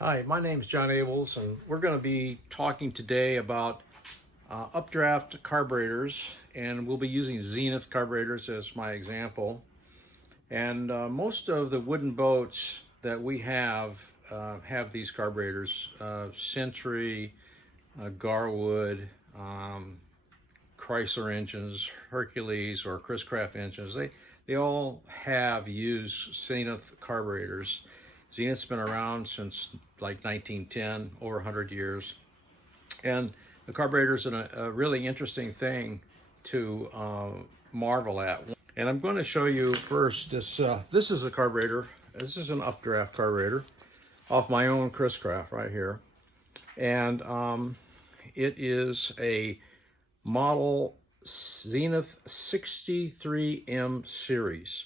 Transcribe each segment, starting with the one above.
Hi, my name's John Abels, and we're going to be talking today about updraft carburetors, and we'll be using Zenith carburetors as my example. And most of the wooden boats that we have these carburetors. Venturi, Garwood, Chrysler engines, Hercules, or Chris Craft engines. They all have used Zenith carburetors. Zenith's been around since like 1910, over 100 years. And the carburetor is a really interesting thing to marvel at. And I'm going to show you first this. This is a carburetor. This is an updraft carburetor off my own Chris Craft right here. And it is a model Zenith 63M series.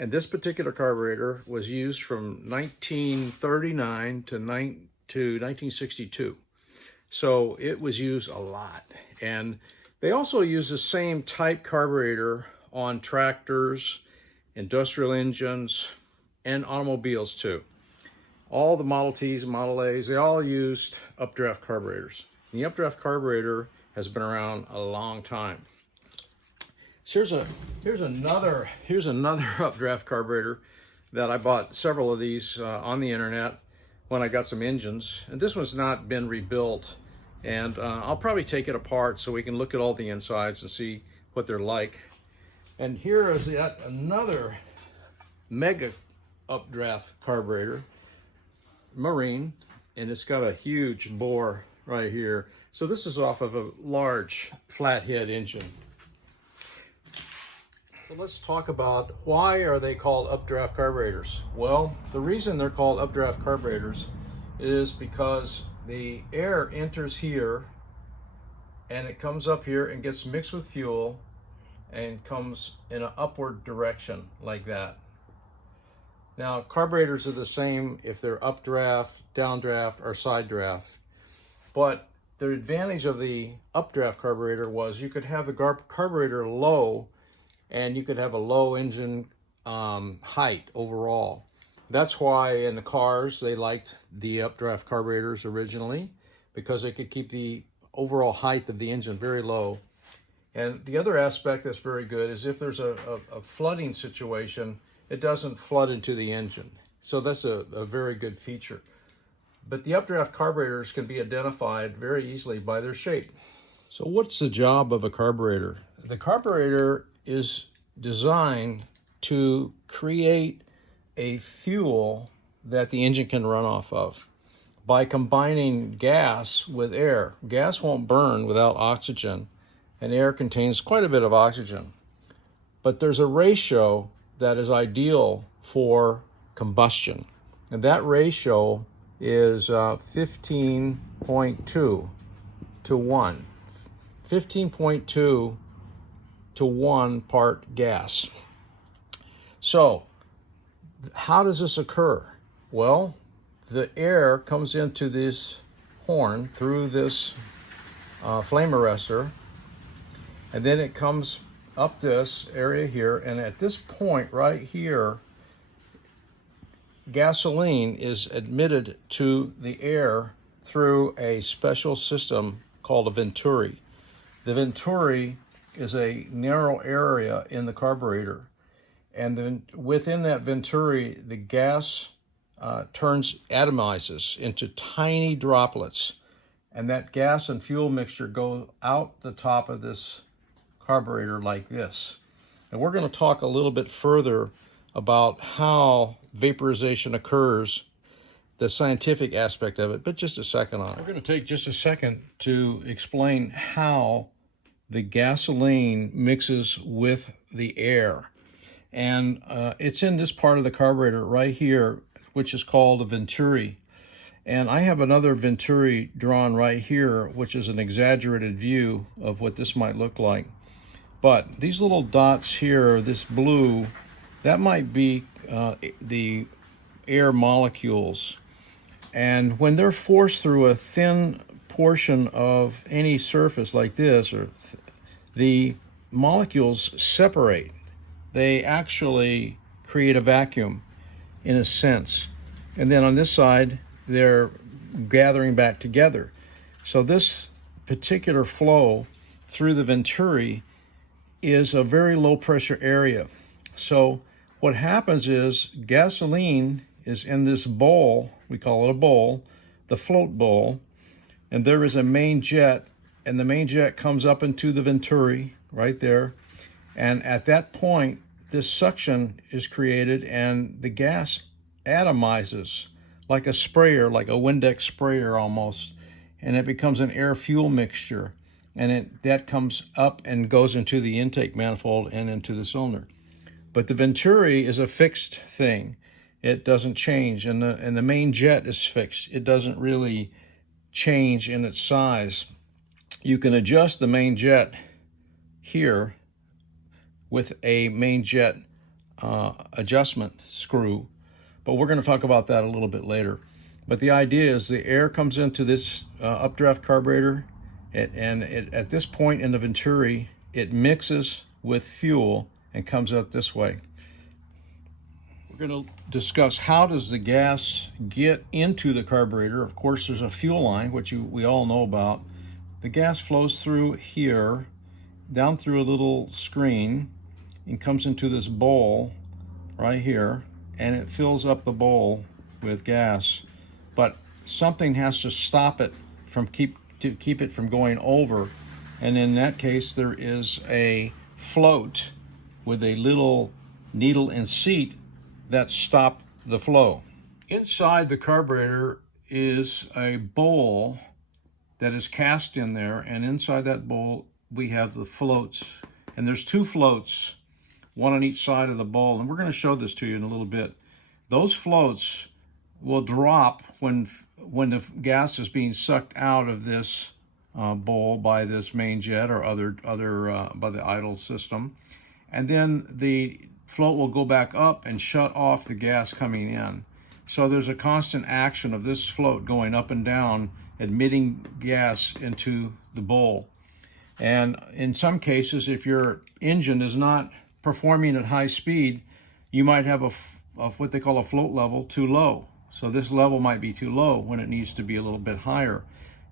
And this particular carburetor was used from 1939 to 1962. So it was used a lot. And they also use the same type carburetor on tractors, industrial engines, and automobiles too. All the Model Ts and Model As, they all used updraft carburetors. The updraft carburetor has been around a long time. So here's another updraft carburetor that I bought several of these on the internet when I got some engines, and this one's not been rebuilt, and I'll probably take it apart so we can look at all the insides and see what they're like. And here is yet another mega updraft carburetor, marine, and it's got a huge bore right here. So this is off of a large Flathead engine. So let's talk about why are they called updraft carburetors. Well, the reason they're called updraft carburetors is because the air enters here and it comes up here and gets mixed with fuel and comes in an upward direction like that. Now, carburetors are the same if they're updraft, downdraft, or side draft. But the advantage of the updraft carburetor was you could have the carburetor low, and you could have a low engine height overall. That's why in the cars they liked the updraft carburetors originally, because they could keep the overall height of the engine very low. And the other aspect that's very good is if there's a flooding situation, it doesn't flood into the engine. So that's a very good feature. But the updraft carburetors can be identified very easily by their shape. So what's the job of a carburetor? The carburetor is designed to create a fuel that the engine can run off of by combining gas with air. Gas won't burn without oxygen, and air contains quite a bit of oxygen. But there's a ratio that is ideal for combustion, and that ratio is 15.2 to 1. 15.2 to 1 part gas. So how does this occur? Well, the air comes into this horn through this flame arrestor, and then it comes up this area here, and at this point right here, gasoline is admitted to the air through a special system called a Venturi. The Venturi is a narrow area in the carburetor, and then within that Venturi, the gas atomizes into tiny droplets, and that gas and fuel mixture goes out the top of this carburetor like this. And we're going to talk a little bit further about how vaporization occurs, the scientific aspect of it, but just a second on it. We're going to take just a second to explain how the gasoline mixes with the air. And it's in this part of the carburetor right here, which is called a Venturi. And I have another Venturi drawn right here, which is an exaggerated view of what this might look like. But these little dots here, this blue, that might be the air molecules. And when they're forced through a thin portion of any surface like this, the molecules separate. They actually create a vacuum in a sense. And then on this side, they're gathering back together. So this particular flow through the Venturi is a very low pressure area. So what happens is gasoline is in this bowl, we call it a bowl, the float bowl, and there is a main jet, and the main jet comes up into the Venturi right there. And at that point, this suction is created and the gas atomizes like a sprayer, like a Windex sprayer almost, and it becomes an air-fuel mixture. And that comes up and goes into the intake manifold and into the cylinder. But the Venturi is a fixed thing. It doesn't change, and the main jet is fixed. It doesn't really change in its size. You can adjust the main jet here with a main jet adjustment screw, but we're going to talk about that a little bit later. But the idea is the air comes into this updraft carburetor, and at this point in the Venturi, it mixes with fuel and comes out this way. We're going to discuss how does the gas get into the carburetor. Of course, there's a fuel line, which we all know about. The gas flows through here, down through a little screen, and comes into this bowl right here, and it fills up the bowl with gas. But something has to stop it from keep it from going over, and in that case, there is a float with a little needle and seat that stop the flow. Inside the carburetor is a bowl that is cast in there, and inside that bowl we have the floats, and there's two floats, one on each side of the bowl, and we're going to show this to you in a little bit. Those floats will drop when the gas is being sucked out of this bowl by this main jet or other by the idle system, and then the float will go back up and shut off the gas coming in. So there's a constant action of this float going up and down, admitting gas into the bowl. And in some cases, if your engine is not performing at high speed, you might have a what they call a float level too low. So this level might be too low when it needs to be a little bit higher.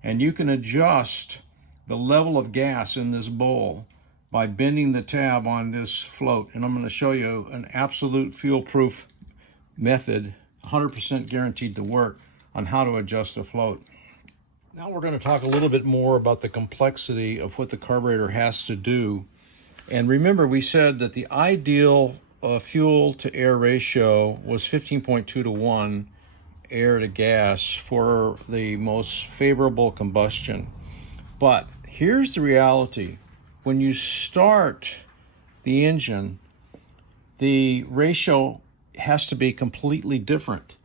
And you can adjust the level of gas in this bowl by bending the tab on this float. And I'm going to show you an absolute fuel-proof method, 100% guaranteed to work, on how to adjust a float. Now we're going to talk a little bit more about the complexity of what the carburetor has to do. And remember, we said that the ideal fuel to air ratio was 15.2 to 1 air to gas for the most favorable combustion. But here's the reality. When you start the engine, the ratio has to be completely different.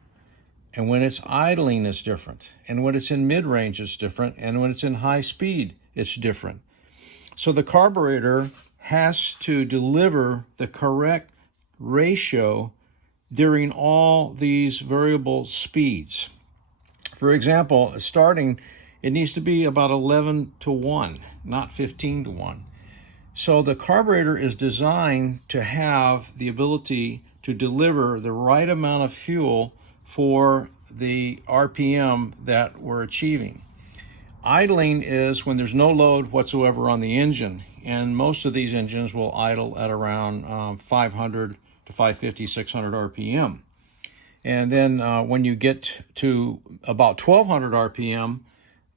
And when it's idling, it's different. And when it's in mid-range, it's different. And when it's in high speed, it's different. So the carburetor has to deliver the correct ratio during all these variable speeds. For example, starting, it needs to be about 11 to 1, not 15 to 1. So the carburetor is designed to have the ability to deliver the right amount of fuel for the RPM that we're achieving. Idling is when there's no load whatsoever on the engine, and most of these engines will idle at around 500 to 550, 600 RPM. And then when you get to about 1200 RPM,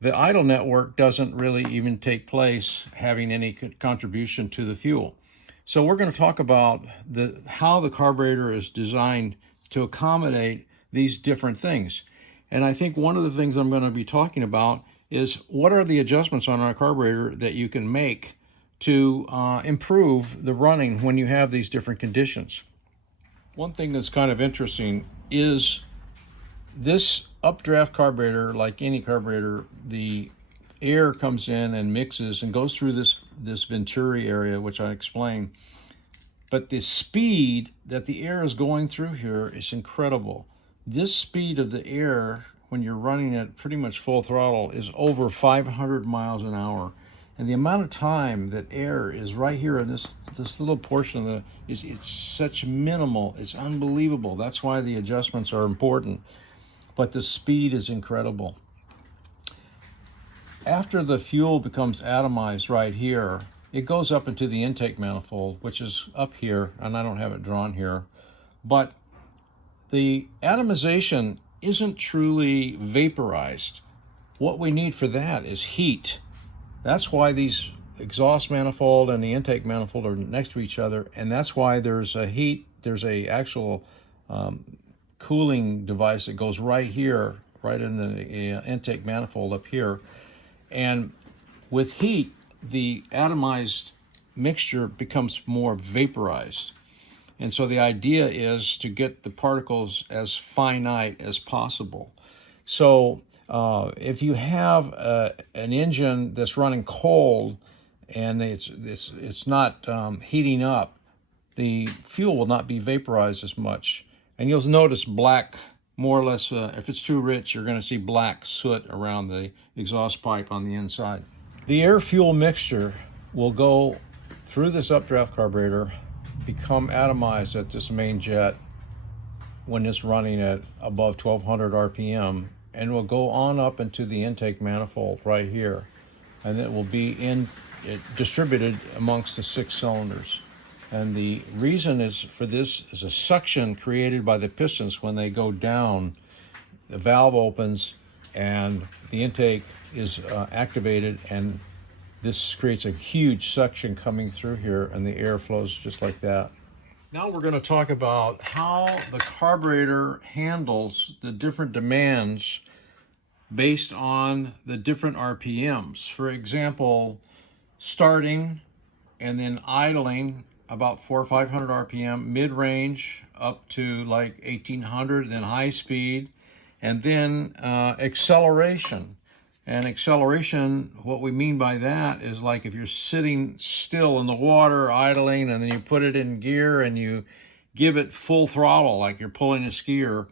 the idle network doesn't really even take place, having any contribution to the fuel. So we're going to talk about how the carburetor is designed to accommodate these different things. And I think one of the things I'm going to be talking about is what are the adjustments on our carburetor that you can make to improve the running when you have these different conditions. One thing that's kind of interesting is this updraft carburetor, like any carburetor, the air comes in and mixes and goes through this Venturi area, which I explained. But the speed that the air is going through here is incredible. This speed of the air, when you're running at pretty much full throttle, is over 500 miles an hour. And the amount of time that air is right here in this little portion of it's such minimal, it's unbelievable. That's why the adjustments are important. but the speed is incredible. After the fuel becomes atomized right here, it goes up into the intake manifold, which is up here, and I don't have it drawn here. But the atomization isn't truly vaporized. What we need for that is heat. That's why these exhaust manifold and the intake manifold are next to each other, and that's why there's a actual cooling device that goes right here, right in the intake manifold up here. And with heat, the atomized mixture becomes more vaporized. And so the idea is to get the particles as finite as possible. So if you have an engine that's running cold and it's not heating up, the fuel will not be vaporized as much. And you'll notice black, more or less, if it's too rich, you're going to see black soot around the exhaust pipe on the inside. The air-fuel mixture will go through this updraft carburetor, become atomized at this main jet when it's running at above 1200 RPM, and will go on up into the intake manifold right here, and it will be distributed amongst the 6 cylinders. And the reason is for this is a suction created by the pistons. When they go down, the valve opens and the intake is activated, and this creates a huge suction coming through here, and the air flows just like that. Now we're going to talk about how the carburetor handles the different demands based on the different RPMs. For example, starting and then idling about 400 or 500 RPM, mid-range up to like 1800, then high speed, and then acceleration. And acceleration, what we mean by that is like if you're sitting still in the water, idling, and then you put it in gear and you give it full throttle like you're pulling a skier,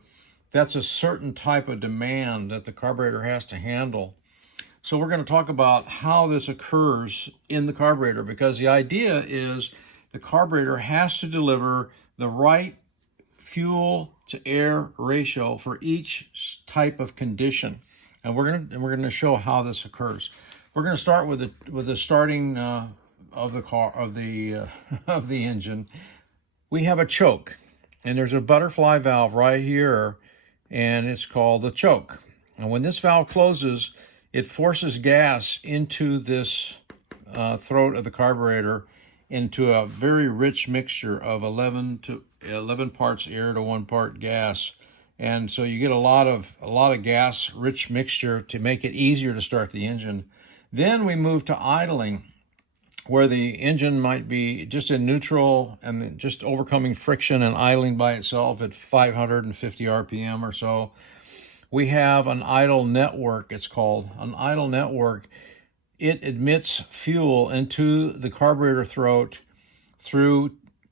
that's a certain type of demand that the carburetor has to handle. So we're going to talk about how this occurs in the carburetor, because the idea is the carburetor has to deliver the right fuel to air ratio for each type of condition. And we're going to show how this occurs. We're going to start with the starting of the engine. We have a choke, and there's a butterfly valve right here, and it's called the choke. And when this valve closes, it forces gas into this throat of the carburetor into a very rich mixture of 11 parts air to 1 part gas. And so you get a lot of gas-rich mixture to make it easier to start the engine. Then we move to idling, where the engine might be just in neutral and just overcoming friction and idling by itself at 550 RPM or so. We have an idle network, it's called. An idle network, it admits fuel into the carburetor throat through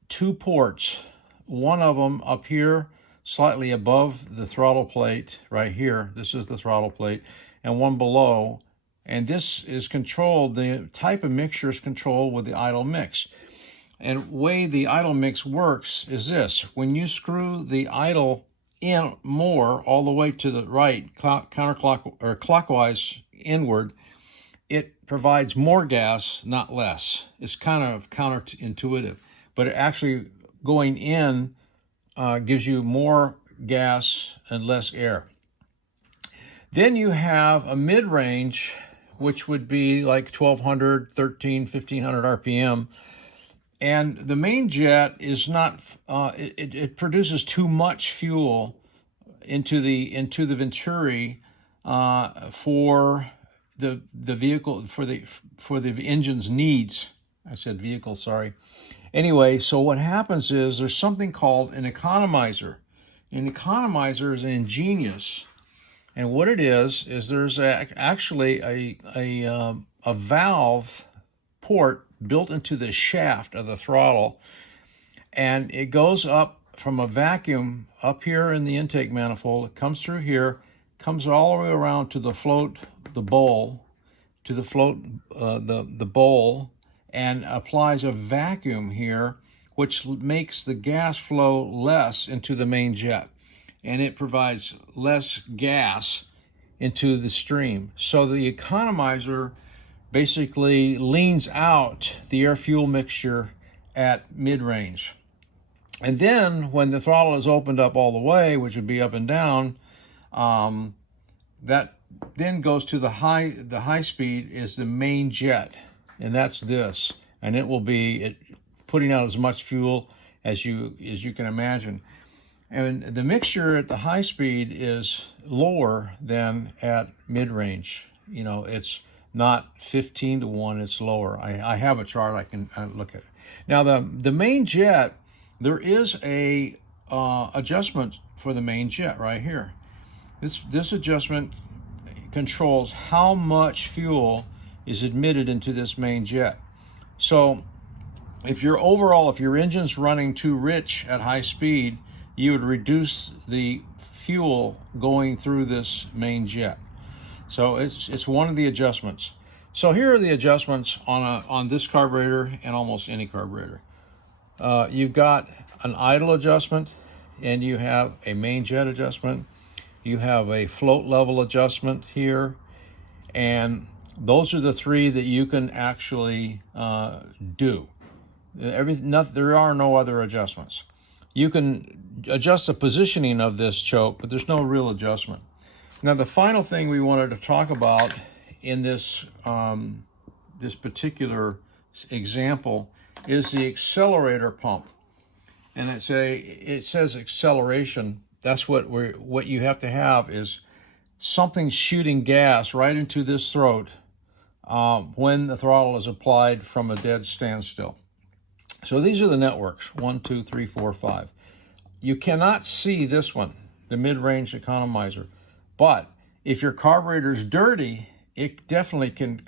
2 ports. One of them up here, slightly above the throttle plate right here. This is the throttle plate, and one below. And this is controlled, the type of mixture is controlled with the idle mix. And the way the idle mix works is this: when you screw the idle in more all the way to the right, counterclockwise or clockwise inward, it provides more gas, not less. It's kind of counterintuitive, but it actually going in gives you more gas and less air. Then you have a mid-range, which would be like 1200, 1500 RPM. And the main jet is not, it produces too much fuel into the Venturi for the vehicle, for the engine's needs. I said vehicle, sorry. Anyway, so what happens is there's something called an economizer. An economizer is ingenious, and what it is there's actually a valve port built into the shaft of the throttle, and it goes up from a vacuum up here in the intake manifold. It comes through here, comes all the way around to the float, the bowl, to the float, the bowl, and applies a vacuum here, which makes the gas flow less into the main jet. and it provides less gas into the stream. So the economizer basically leans out the air-fuel mixture at mid-range. And then when the throttle is opened up all the way, which would be up and down, that then goes to the high speed is the main jet, and that's this, and it will be putting out as much fuel as you can imagine. And the mixture at the high speed is lower than at mid-range. You know, it's not 15 to 1, it's lower. I have a chart I can look at it. Now the main jet, there is a adjustment for the main jet right here. This adjustment controls how much fuel is admitted into this main jet. So if your engine's running too rich at high speed, you would reduce the fuel going through this main jet. So it's one of the adjustments. So here are the adjustments on this carburetor and almost any carburetor. You've got an idle adjustment, and you have a main jet adjustment. You have a float level adjustment here, and those are the three that you can actually do. There are no other adjustments. You can adjust the positioning of this choke, but there's no real adjustment. Now, the final thing we wanted to talk about in this this particular example is the accelerator pump, and it says acceleration. That's what you have to have is something shooting gas right into this throat when the throttle is applied from a dead standstill. So these are the networks, 1, 2, 3, 4, 5. You cannot see this one, the mid-range economizer, but if your carburetor is dirty, it definitely can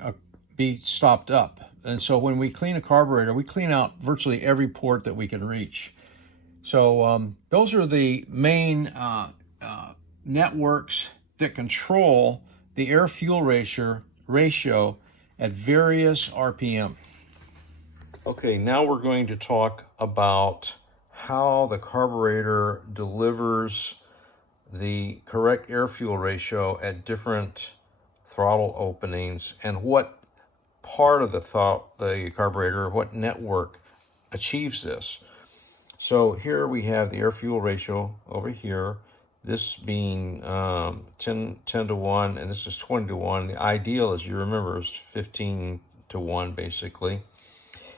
be stopped up. And so when we clean a carburetor, we clean out virtually every port that we can reach. So those are the main networks that control the air-fuel ratio at various RPM. Okay, now we're going to talk about how the carburetor delivers the correct air-fuel ratio at different throttle openings, and what part of the carburetor, what network achieves this. So here we have the air-fuel ratio over here, this being 10 to 1, and this is 20 to 1. The ideal, as you remember, is 15 to 1, basically.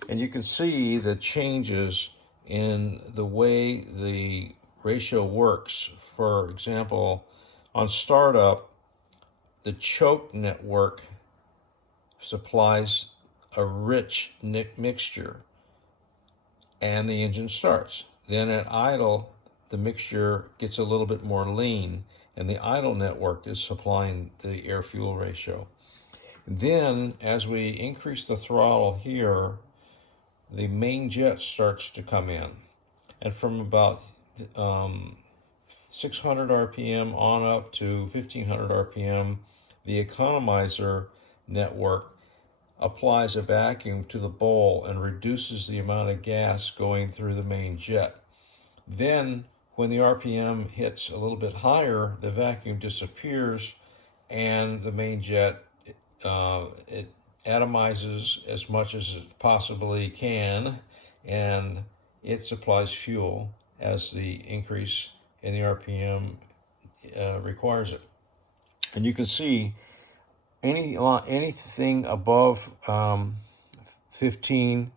And you can see the changes in the way the ratio works. For example, on startup, the choke network supplies a rich mixture, and the engine starts. Then at idle, the mixture gets a little bit more lean, and the idle network is supplying the air-fuel ratio. Then, as we increase the throttle here, the main jet starts to come in. And from about 600 RPM on up to 1500 RPM, the economizer network applies a vacuum to the bowl and reduces the amount of gas going through the main jet. Then, when the RPM hits a little bit higher, the vacuum disappears, and the main jet it atomizes as much as it possibly can, and it supplies fuel as the increase in the RPM requires it. And you can see anything above 15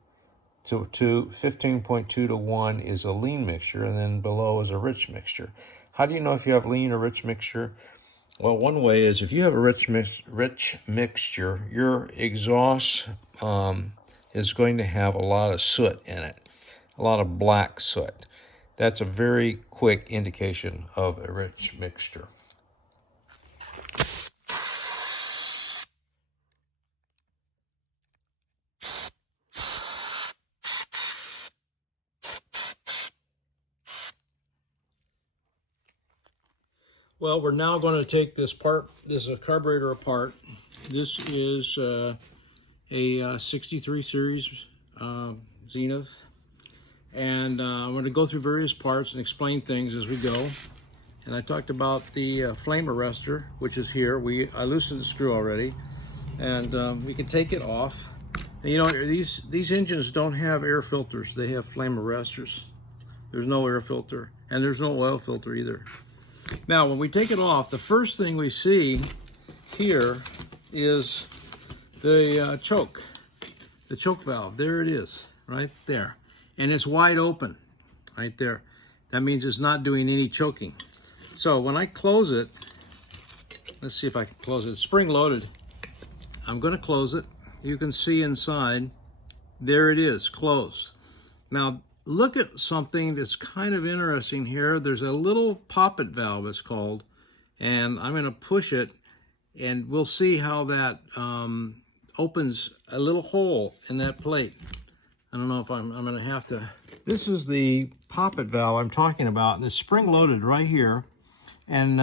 to 15.2 to 1 is a lean mixture, and then below is a rich mixture. How do you know if you have lean or rich mixture? Well, one way is if you have a rich mixture, your exhaust is going to have a lot of soot in it, a lot of black soot. That's a very quick indication of a rich mixture. Well, we're now going to take this carburetor apart. This is a 63 series Zenith, and I'm going to go through various parts and explain things as we go. and I talked about the flame arrestor, which is here. I loosened the screw already, and we can take it off. And, you know, these engines don't have air filters. They have flame arrestors. There's no air filter, and there's no oil filter either. Now, when we take it off, the first thing we see here is the choke valve. There it is, right there. And it's wide open, right there. That means it's not doing any choking. So when I close it, let's see if I can close it. It's spring loaded. I'm gonna close it. You can see inside, there it is, closed. Now, look at something that's kind of interesting here. There's a little poppet valve, it's called, and I'm gonna push it, and we'll see how that opens a little hole in that plate. I don't know if I'm gonna have to. This is the poppet valve I'm talking about, and it's spring loaded right here, and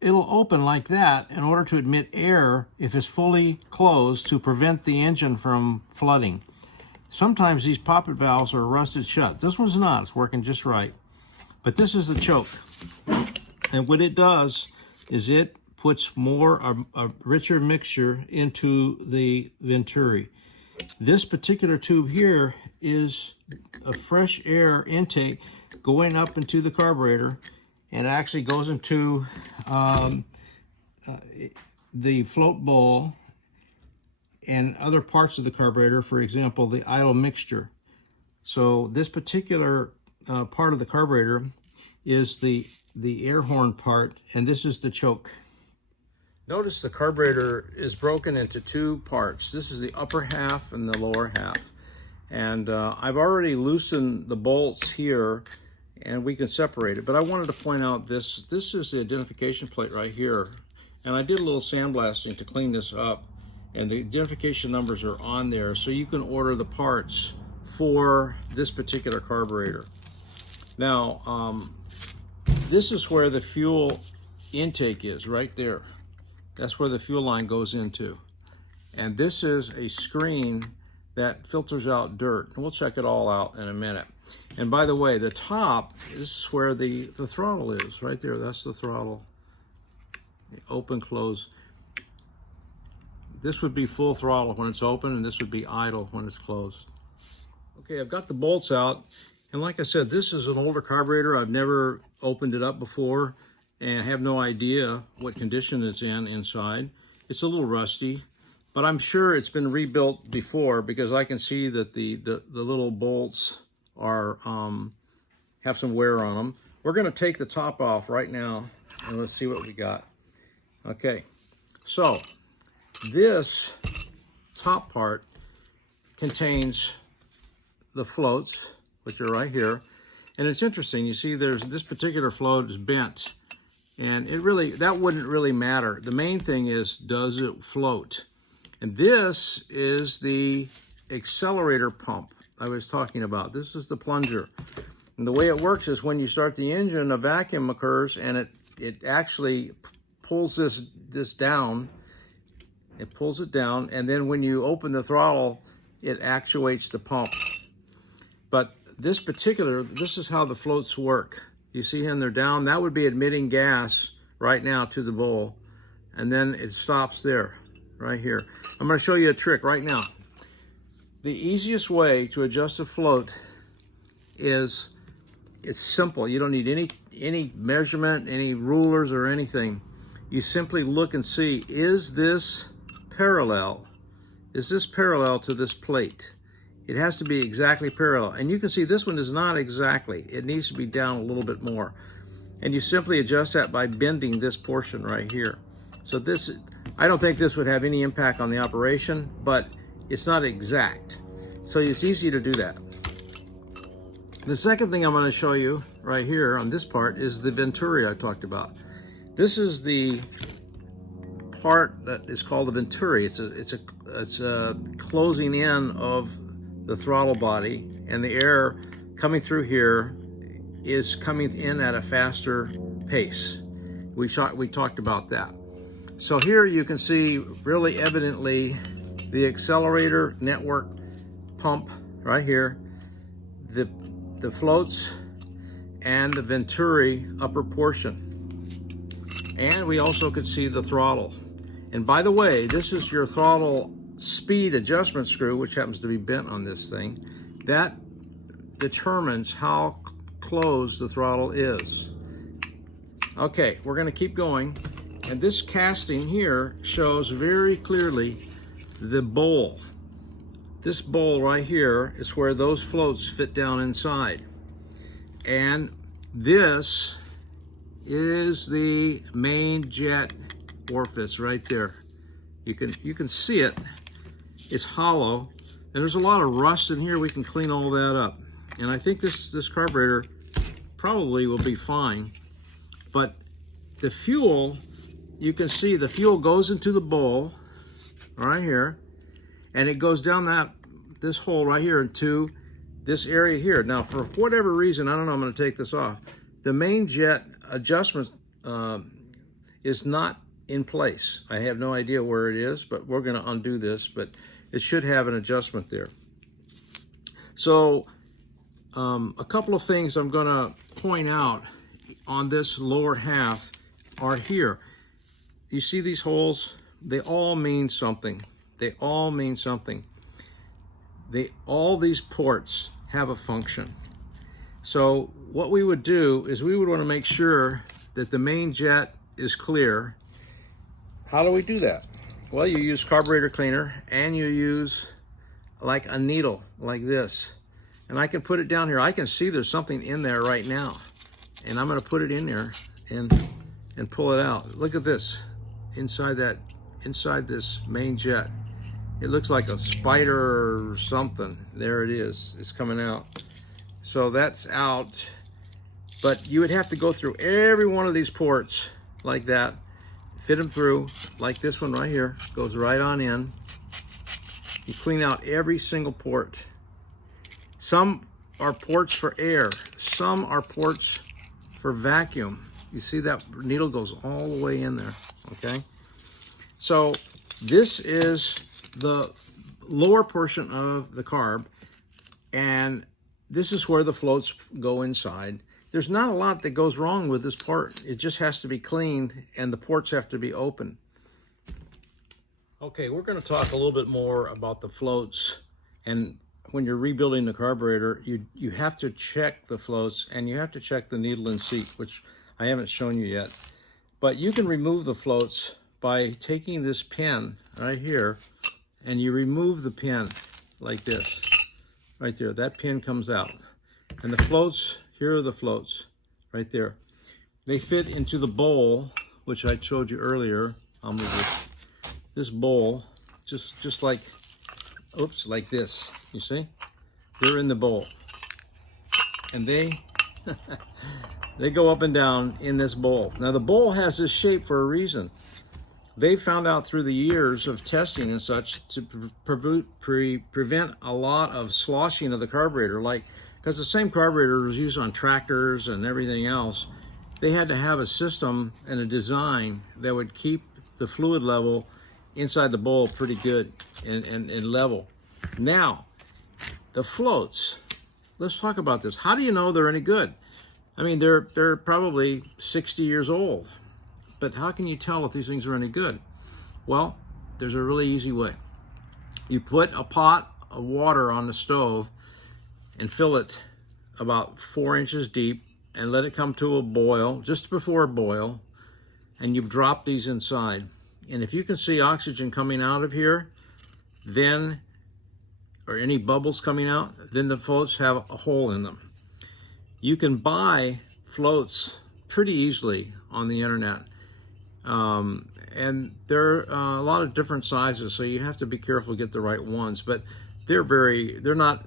it'll open like that in order to admit air if it's fully closed to prevent the engine from flooding. Sometimes these poppet valves are rusted shut. This one's not, it's working just right. But this is the choke. And what it does is it puts a richer mixture into the Venturi. This particular tube here is a fresh air intake going up into the carburetor, and it actually goes into the float bowl and other parts of the carburetor, for example, the idle mixture. So this particular part of the carburetor is the air horn part, and this is the choke. Notice the carburetor is broken into two parts. This is the upper half and the lower half. And I've already loosened the bolts here, and we can separate it. But I wanted to point out this is the identification plate right here. And I did a little sandblasting to clean this up, and the identification numbers are on there, so you can order the parts for this particular carburetor. Now, this is where the fuel intake is, right there. That's where the fuel line goes into. And this is a screen that filters out dirt. And we'll check it all out in a minute. And by the way, the top, this is where the throttle is, right there. That's the throttle. Open, close. This would be full throttle when it's open, and this would be idle when it's closed. Okay, I've got the bolts out. And like I said, this is an older carburetor. I've never opened it up before and have no idea what condition it's in inside. It's a little rusty, but I'm sure it's been rebuilt before, because I can see that the little bolts are have some wear on them. We're gonna take the top off right now, and let's see what we got. Okay, so this top part contains the floats, which are right here. And it's interesting, you see there's this particular float is bent. And that wouldn't really matter. The main thing is, does it float? And this is the accelerator pump I was talking about. This is the plunger. And the way it works is when you start the engine, a vacuum occurs, and it actually pulls this down. It pulls it down, and then when you open the throttle, it actuates the pump. But this is how the floats work. You see how they're down? That would be admitting gas right now to the bowl. And then it stops there, right here. I'm gonna show you a trick right now. The easiest way to adjust a float is, it's simple. You don't need any measurement, any rulers or anything. You simply look and see, is this parallel? Is this parallel to this plate? It has to be exactly parallel. And you can see this one is not exactly. It needs to be down a little bit more. And you simply adjust that by bending this portion right here. So this, I don't think this would have any impact on the operation, but it's not exact. So it's easy to do that. The second thing I'm going to show you right here on this part is the Venturi I talked about. This is the part that is called the Venturi. It's a closing in of the throttle body, and the air coming through here is coming in at a faster pace. We talked about that. So here you can see really evidently the accelerator network pump right here, the floats, and the Venturi upper portion. And we also could see the throttle. And by the way, this is your throttle speed adjustment screw, which happens to be bent on this thing. That determines how closed the throttle is. Okay, we're going to keep going. And this casting here shows very clearly the bowl. This bowl right here is where those floats fit down inside. And this is the main jet orifice right there. You can see it. It's hollow, and there's a lot of rust in here. We can clean all that up. And I think this carburetor probably will be fine. But the fuel, you can see the fuel goes into the bowl right here, and it goes down this hole right here into this area here. Now, for whatever reason, I don't know, I'm going to take this off. The main jet adjustment is not in place. I have no idea where it is, but we're going to undo this, but it should have an adjustment there. So a couple of things I'm going to point out on this lower half are here. You see these holes? They all mean something. They all mean something. All these ports have a function. So what we would do is we would want to make sure that the main jet is clear. How do we do that? Well, you use carburetor cleaner, and you use like a needle like this. And I can put it down here. I can see there's something in there right now. And I'm going to put it in there and pull it out. Look at this. Inside this main jet. It looks like a spider or something. There it is. It's coming out. So that's out. But you would have to go through every one of these ports like that. Fit them through, like this one right here. Goes right on in. You clean out every single port. Some are ports for air. Some are ports for vacuum. You see that needle goes all the way in there, okay? So this is the lower portion of the carb, and this is where the floats go inside. There's not a lot that goes wrong with this part. It just has to be cleaned, and the ports have to be open. Okay, we're going to talk a little bit more about the floats. And when you're rebuilding the carburetor, you have to check the floats, and you have to check the needle and seat, which I haven't shown you yet. But you can remove the floats by taking this pin right here, and you remove the pin like this. Right there, that pin comes out. And the floats, here are the floats, right there. They fit into the bowl, which I showed you earlier. I'll move this bowl, just like, oops, like this. You see? They're in the bowl. And they go up and down in this bowl. Now the bowl has this shape for a reason. They found out through the years of testing and such to prevent a lot of sloshing of the carburetor, because the same carburetor was used on tractors and everything else. They had to have a system and a design that would keep the fluid level inside the bowl pretty good and level. Now, the floats, let's talk about this. How do you know they're any good? I mean, they're probably 60 years old, but how can you tell if these things are any good? Well, there's a really easy way. You put a pot of water on the stove and fill it about 4 inches deep and let it come to a boil, just before a boil, and you drop these inside. And if you can see oxygen coming out of here, then, or any bubbles coming out, then the floats have a hole in them. You can buy floats pretty easily on the internet. And there are a lot of different sizes, so you have to be careful to get the right ones. But they're not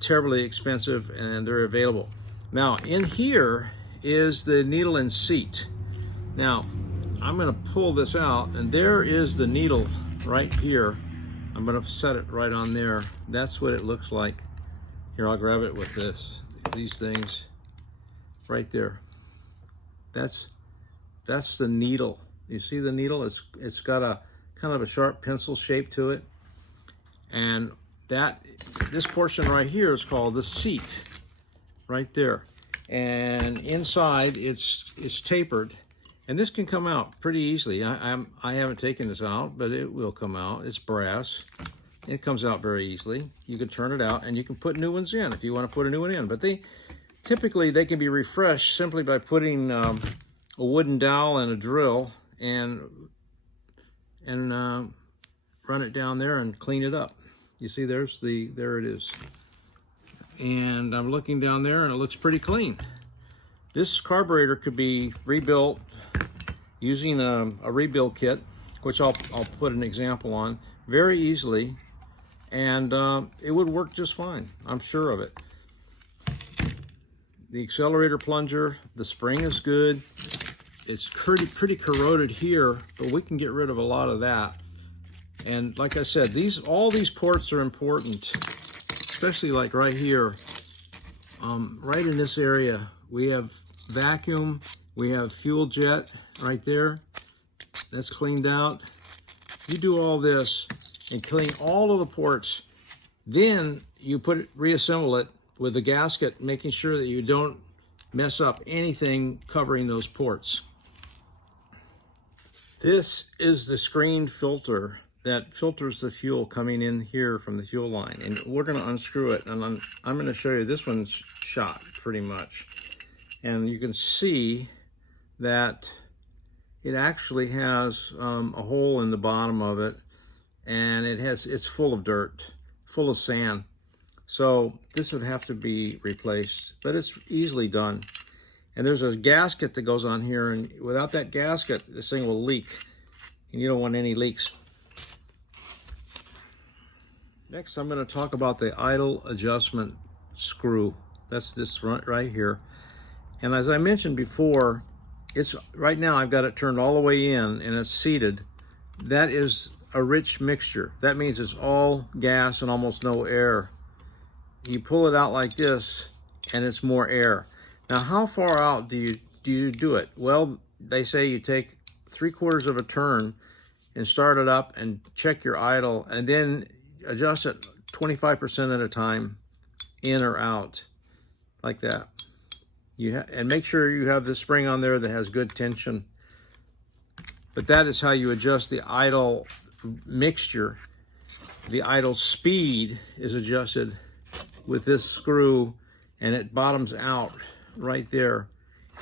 terribly expensive, and they're available. Now, in here is the needle and seat. Now, I'm going to pull this out, and there is the needle right here. I'm going to set it right on there. That's what it looks like. Here, I'll grab it with these things right there. That's the needle. You see the needle? It's got a kind of a sharp pencil shape to it. And this portion right here is called the seat, right there. and inside it's tapered, and this can come out pretty easily. I haven't taken this out, but it will come out. It's brass. It comes out very easily. You can turn it out and you can put new ones in if you want to put a new one in, but typically they can be refreshed simply by putting a wooden dowel and a drill and run it down there and clean it up. You see, there it is. And I'm looking down there and it looks pretty clean. This carburetor could be rebuilt using a rebuild kit, which I'll put an example on very easily, and it would work just fine. I'm sure of it. The accelerator plunger, the spring is good. It's pretty corroded here, but we can get rid of a lot of that. And like I said, all these ports are important, especially like right here. Right in this area, we have vacuum, we have fuel jet right there. That's cleaned out. You do all this and clean all of the ports. Then you reassemble it with a gasket, making sure that you don't mess up anything covering those ports. This is the screen filter that filters the fuel coming in here from the fuel line, and we're going to unscrew it, and I'm going to show you. This one's shot pretty much, and you can see that it actually has a hole in the bottom of it, and it's full of dirt, full of sand. So this would have to be replaced, but it's easily done. And there's a gasket that goes on here, and without that gasket, this thing will leak, and you don't want any leaks. Next, I'm going to talk about the idle adjustment screw. That's this right here. And as I mentioned before, right now I've got it turned all the way in and it's seated. That is a rich mixture. That means it's all gas and almost no air. You pull it out like this and it's more air. Now, how far out do you do it? Well, they say you take 3/4 of a turn and start it up and check your idle, and then adjust it 25% at a time, in or out, like that. And make sure you have the spring on there that has good tension. But that is how you adjust the idle mixture. The idle speed is adjusted with this screw, and it bottoms out right there,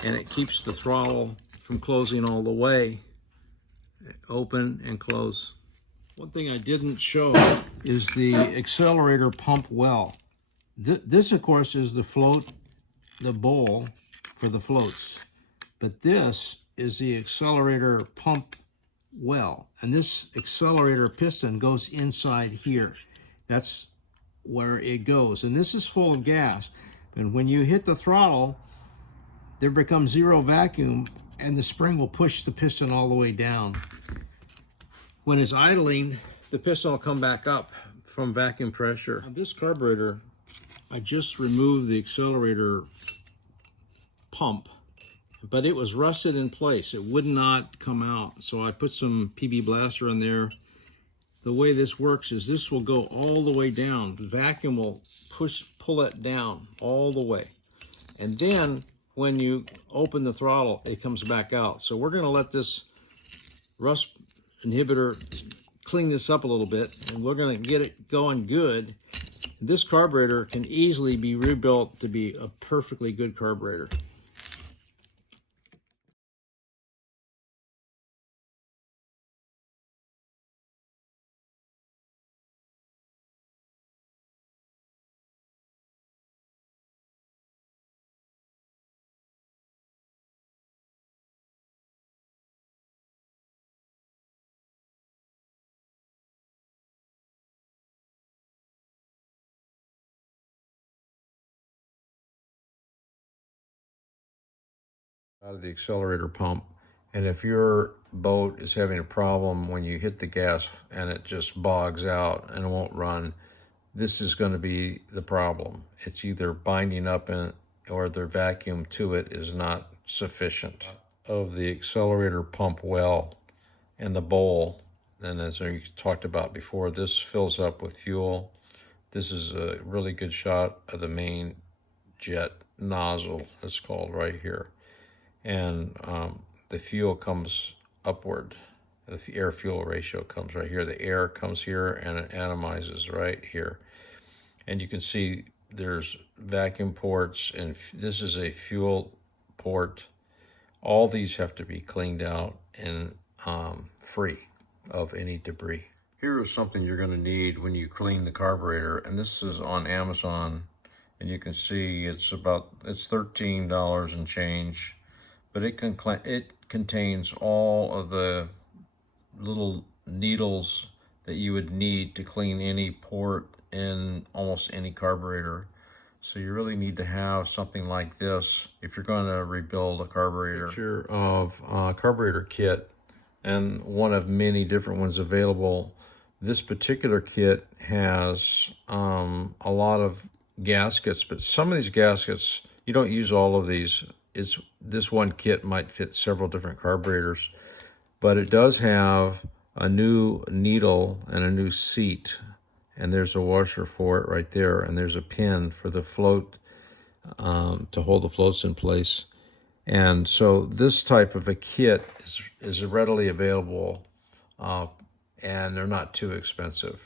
and it keeps the throttle from closing all the way. Open and close. One thing I didn't show is the accelerator pump well. This, of course, is the bowl for the floats. But this is the accelerator pump well. And this accelerator piston goes inside here. That's where it goes. And this is full of gas. And when you hit the throttle, there becomes zero vacuum, and the spring will push the piston all the way down. When it's idling, the piston will come back up from vacuum pressure. On this carburetor, I just removed the accelerator pump, but it was rusted in place. It would not come out, so I put some PB Blaster in there. The way this works is this will go all the way down. The vacuum will pull it down all the way. And then when you open the throttle, it comes back out. So we're going to let this rust inhibitor clean this up a little bit, and we're going to get it going good. This carburetor can easily be rebuilt to be a perfectly good carburetor. Out of the accelerator pump, and if your boat is having a problem when you hit the gas and it just bogs out and it won't run, this is going to be the problem. It's either binding up or the vacuum to it is not sufficient. Of the accelerator pump well and the bowl, and as we talked about before, this fills up with fuel. This is a really good shot of the main jet nozzle, it's called, right here. And the fuel comes upward. The air-fuel ratio comes right here. The air comes here and it atomizes right here. And you can see there's vacuum ports, and this is a fuel port. All these have to be cleaned out and free of any debris. Here is something you're going to need when you clean the carburetor, and this is on Amazon, and you can see it's $13 and change, but it contains all of the little needles that you would need to clean any port in almost any carburetor. So you really need to have something like this if you're going to rebuild a carburetor. Picture of a carburetor kit, and one of many different ones available. This particular kit has a lot of gaskets, but some of these gaskets, you don't use all of these. This one kit might fit several different carburetors, but it does have a new needle and a new seat, and there's a washer for it right there, and there's a pin for the float to hold the floats in place. And so this type of a kit is readily available, and they're not too expensive.